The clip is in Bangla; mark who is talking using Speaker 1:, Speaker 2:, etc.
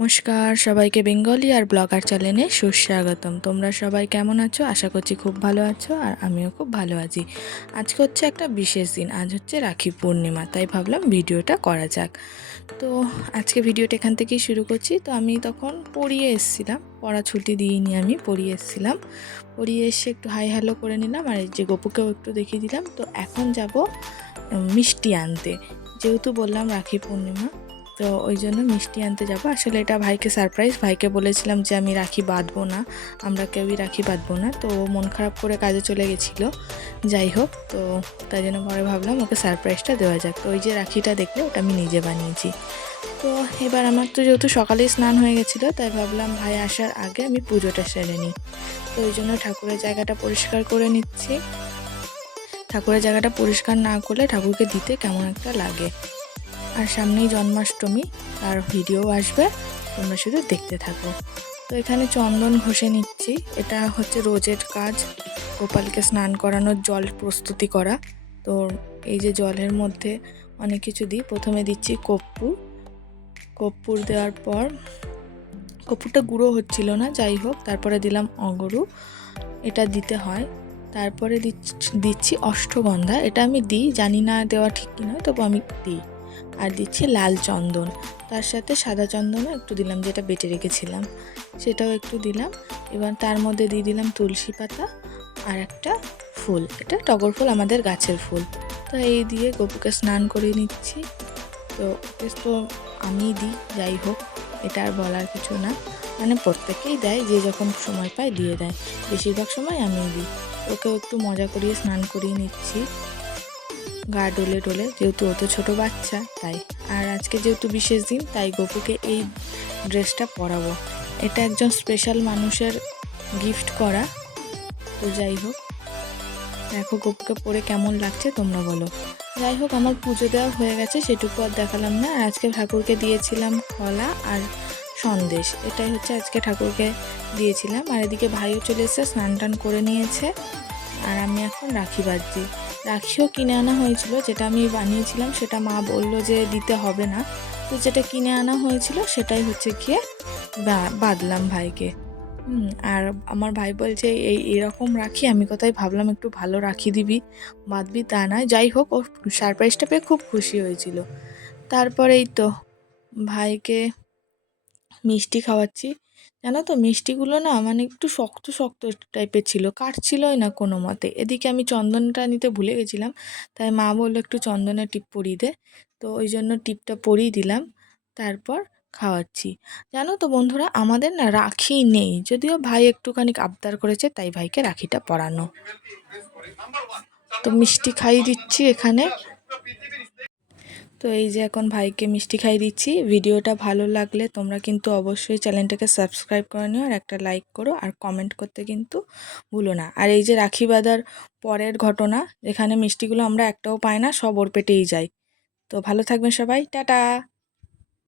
Speaker 1: নমস্কার, সবাইকে বেঙ্গলি আর ব্লগার চ্যানেলে সুস্বাগতম। তোমরা সবাই কেমন আছো? আশা করছি খুব ভালো আছো আর আমিও খুব ভালো আছি। আজকে হচ্ছে একটা বিশেষ দিন, আজ হচ্ছে রাখি পূর্ণিমা, তাই ভাবলাম ভিডিওটা করা যাক। তো আজকে ভিডিওটা এখান থেকেই শুরু করছি। তো আমি তখন পড়িয়ে এসেছিলাম, পড়া ছুটি দিইনি আমি, পড়িয়ে এসেছিলাম। পড়িয়ে এসে একটু হাই হ্যালো করে নিলাম আর যে গপুকেও একটু দেখিয়ে দিলাম। তো এখন যাব মিষ্টি আনতে। যেহেতু বললাম রাখি পূর্ণিমা তো ওই জন্য মিষ্টি আনতে যাব। আসলে এটা ভাইকে সারপ্রাইজ ভাইকে বলেছিলাম যে আমি রাখি বাঁধবো না, আমরা কেউই রাখি বাঁধবো না। তো মন খারাপ করে কাজে চলে গেছিল। যাই হোক, তো তাই জন্য পরে ভাবলাম ওকে সারপ্রাইজটা দেওয়া যাক। তো ওই যে রাখিটা দেখলে ওটা আমি নিজে বানিয়েছি। তো এবার আমার তো যেহেতু সকালেই স্নান হয়ে গেছিল, তাই ভাবলাম ভাই আসার আগে আমি পুজোটা সেরে নিই। তো ওই জন্য ঠাকুরের জায়গাটা পরিষ্কার করে নিচ্ছি। ঠাকুরের জায়গাটা পরিষ্কার না করলে ঠাকুরকে দিতে কেমন একটা লাগে। আর সামনেই জন্মাষ্টমী, তার ভিডিও আসবে, তোমরা শুধু দেখতে থাকো। তো এখানে চন্দন ঘষে নিচ্ছি। এটা হচ্ছে রোজের কাজ। গোপালকে স্নান করানোর জল প্রস্তুতি করা। তো এই যে জলের মধ্যে অনেক কিছু দিই। প্রথমে দিচ্ছি কর্পূর কর্পূর দেওয়ার পর কর্পূরটা গুঁড়ো হচ্ছিল না, যাই হোক, তারপরে দিলাম অগরু এটা দিতে হয়। তারপরে দিচ্ছি দিচ্ছি অষ্টগন্ধা। এটা আমি দিই, জানি না দেওয়া ঠিক কি নয় তবু আমি দিই। আর দিচ্ছি লাল চন্দন। তার সাথে সাদা চন্দনও একটু দিলাম, যেটা বেটে রেখেছিলাম। সেটাও একটু দিলাম। এবার তার মধ্যে দিয়ে দিলাম তুলসী পাতা আর একটা ফুল। এটা টগর ফুল, আমাদের গাছের ফুল। তো এই দিয়ে গপুকে স্নান করে নিচ্ছি। তো তো আমি দিই, যাই হোক, এটা আর বলার কিছু না। মানে প্রত্যেকেই দেয়, যে যখন সময় পায় দিয়ে দেয়। বেশিরভাগ সময় আমি দিই। ওকেও একটু মজা করিয়ে স্নান করিয়ে নিচ্ছি। গা ডলে ডলে, যেহেতু ও তো ছোটো বাচ্চা, তাই। আর আজকে যেহেতু বিশেষ দিন, তাই গপুকে এই ড্রেসটা পরাবো। এটা একজন স্পেশাল মানুষের গিফট করা। তো যাই হোক, দেখো গপুকে পরে কেমন লাগছে, তোমরা বলো। যাই হোক, আমার পুজো দেওয়া হয়ে গেছে, সেটুকু আর দেখালাম না। আর আজকে ঠাকুরকে দিয়েছিলাম কলা আর সন্দেশ। এটাই হচ্ছে আজকে ঠাকুরকে দিয়েছিলাম। আর এদিকে ভাইও চলে এসে স্নান টান করে নিয়েছে। আর আমি এখন রাখি বাঁধছি রাখিও কিনে আনা হয়েছিল, যেটা আমি বানিয়েছিলাম, সেটা মা বলল যে দিতে হবে না। তো যেটা কিনে আনা হয়েছিল, সেটাই হচ্ছে গিয়ে বাঁধলাম ভাইকে। আর আমার ভাই বলছে, এই, এরকম রাখি, আমি কোথায় ভাবলাম একটু ভালো রাখি দিবি, বাঁধবি তা না। যাই হোক, ও সারপ্রাইজটা পেয়ে খুব খুশি হয়েছিল। তারপরেই তো ভাইকে মিষ্টি খাওয়াচ্ছি। জানো তো, মিষ্টিগুলো না মানে একটু শক্ত শক্ত টাইপের ছিল, কাটছিলই না কোনো মতে। এদিকে আমি চন্দনটা নিতে ভুলে গেছিলাম, তাই মা বলল একটু চন্দনের টিপ পরিয়ে দে। তো ওই জন্য টিপটা পরিয়ে দিলাম, তারপর খাওয়াচ্ছি। জানো তো বন্ধুরা, আমাদের না রাখি নেই, যদিও ভাই একটুখানি আবদার করেছে, তাই ভাইকে রাখিটা পরানো। তো মিষ্টি খাইয়ে দিচ্ছি এখানে। তো এই যে এখন ভাইকে মিষ্টি খাই দিচ্ছি। ভিডিওটা ভালো লাগলে তোমরা কিন্তু অবশ্যই চ্যানেলটাকে সাবস্ক্রাইব করে নিও আর একটা লাইক করো আর কমেন্ট করতে কিন্তু ভুলো না। আর এই যে রাখি বাঁধার পরের ঘটনা, এখানে মিষ্টিগুলো আমরা একটাও পাই না, সব ওর পেটেই যাই তো ভালো থাকবেন সবাই, টাটা!